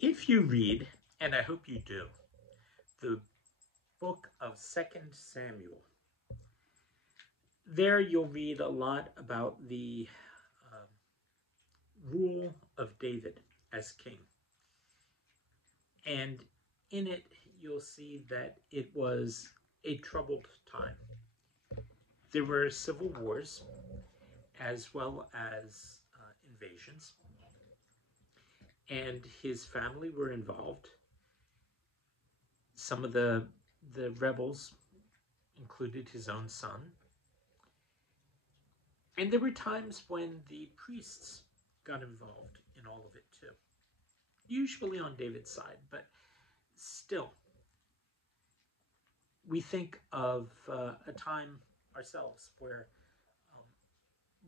If you read, and I hope you do, the book of 2nd Samuel, there you'll read a lot about the um, rule of David as king. And in it, you'll see that it was a troubled time. There were civil wars as well as invasions, and his family were involved. Some of the rebels included his own son. And there were times when the priests got involved in all of it too. Usually on David's side, but still, we think of a time ourselves where um,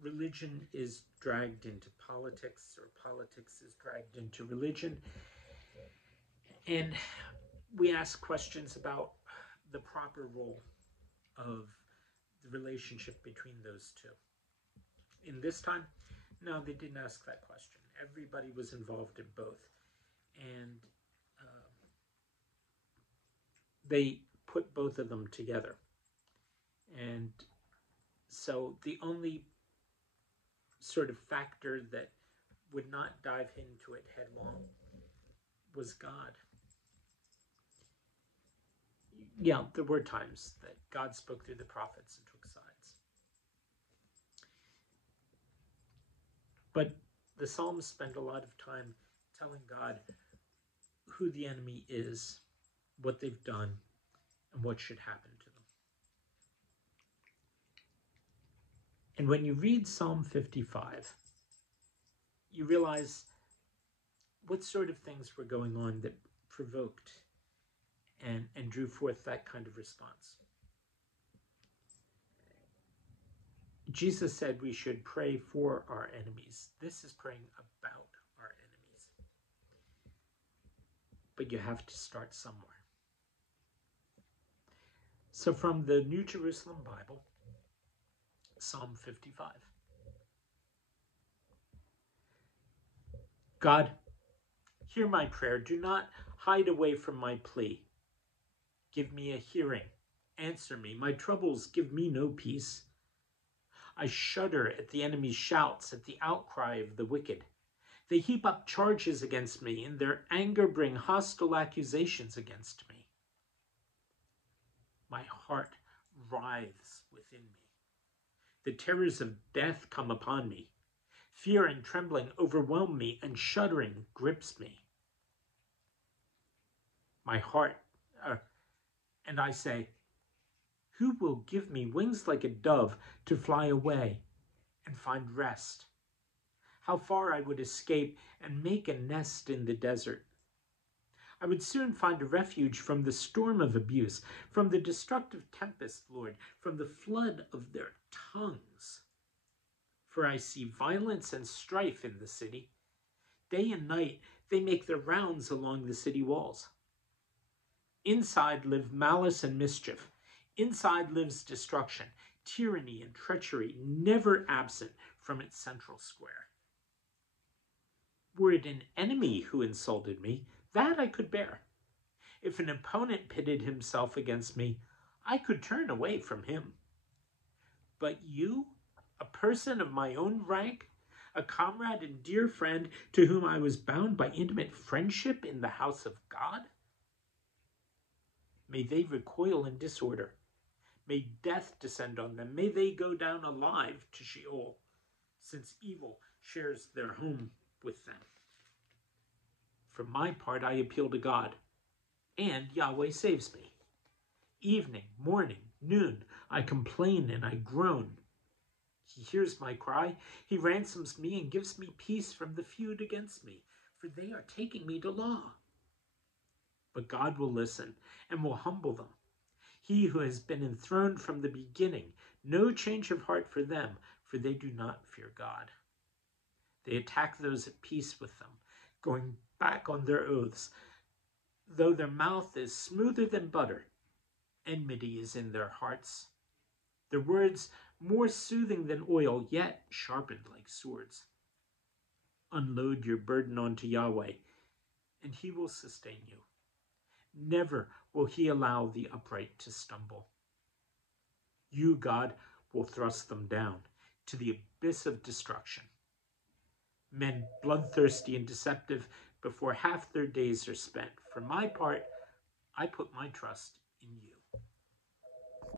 religion is dragged into politics, or politics is dragged into religion, and we ask questions about the proper role of the relationship between those two. In this time, no, they didn't ask that question. Everybody was involved in both, and they put both of them together. And so the only sort of factor that would not dive into it headlong was God. Yeah, there were times that God spoke through the prophets and took sides. But the Psalms spend a lot of time telling God who the enemy is, what they've done, and what should happen to them. And when you read Psalm 55, you realize what sort of things were going on that provoked and drew forth that kind of response. Jesus said we should pray for our enemies. This is praying about our enemies. But you have to start somewhere. So from the New Jerusalem Bible, Psalm 55. God, hear my prayer. Do not hide away from my plea. Give me a hearing. Answer me. My troubles give me no peace. I shudder at the enemy's shouts, at the outcry of the wicked. They heap up charges against me. In their anger bring hostile accusations against me. My heart writhes within me. The terrors of death come upon me. Fear and trembling overwhelm me, and shuddering grips me. My heart, and I say, who will give me wings like a dove to fly away and find rest? How far I would escape and make a nest in the desert. I would soon find a refuge from the storm of abuse, from the destructive tempest, Lord, from the flood of their tongues. For I see violence and strife in the city. Day and night they make their rounds along the city walls. Inside live malice and mischief. Inside lives destruction, tyranny and treachery, never absent from its central square. Were it an enemy who insulted me, that I could bear. If an opponent pitted himself against me, I could turn away from him. But you, a person of my own rank, a comrade and dear friend to whom I was bound by intimate friendship in the house of God? May they recoil in disorder. May death descend on them. May they go down alive to Sheol, since evil shares their home with them. For my part, I appeal to God, and Yahweh saves me. Evening, morning, noon, I complain and I groan. He hears my cry. He ransoms me and gives me peace from the feud against me, for they are taking me to law. But God will listen and will humble them. He who has been enthroned from the beginning, no change of heart for them, for they do not fear God. They attack those at peace with them, going back on their oaths. Though their mouth is smoother than butter, enmity is in their hearts. Their words more soothing than oil, yet sharpened like swords. Unload your burden onto Yahweh, and he will sustain you. Never will he allow the upright to stumble. You, God, will thrust them down to the abyss of destruction. Men bloodthirsty and deceptive before half their days are spent. For my part, I put my trust in you.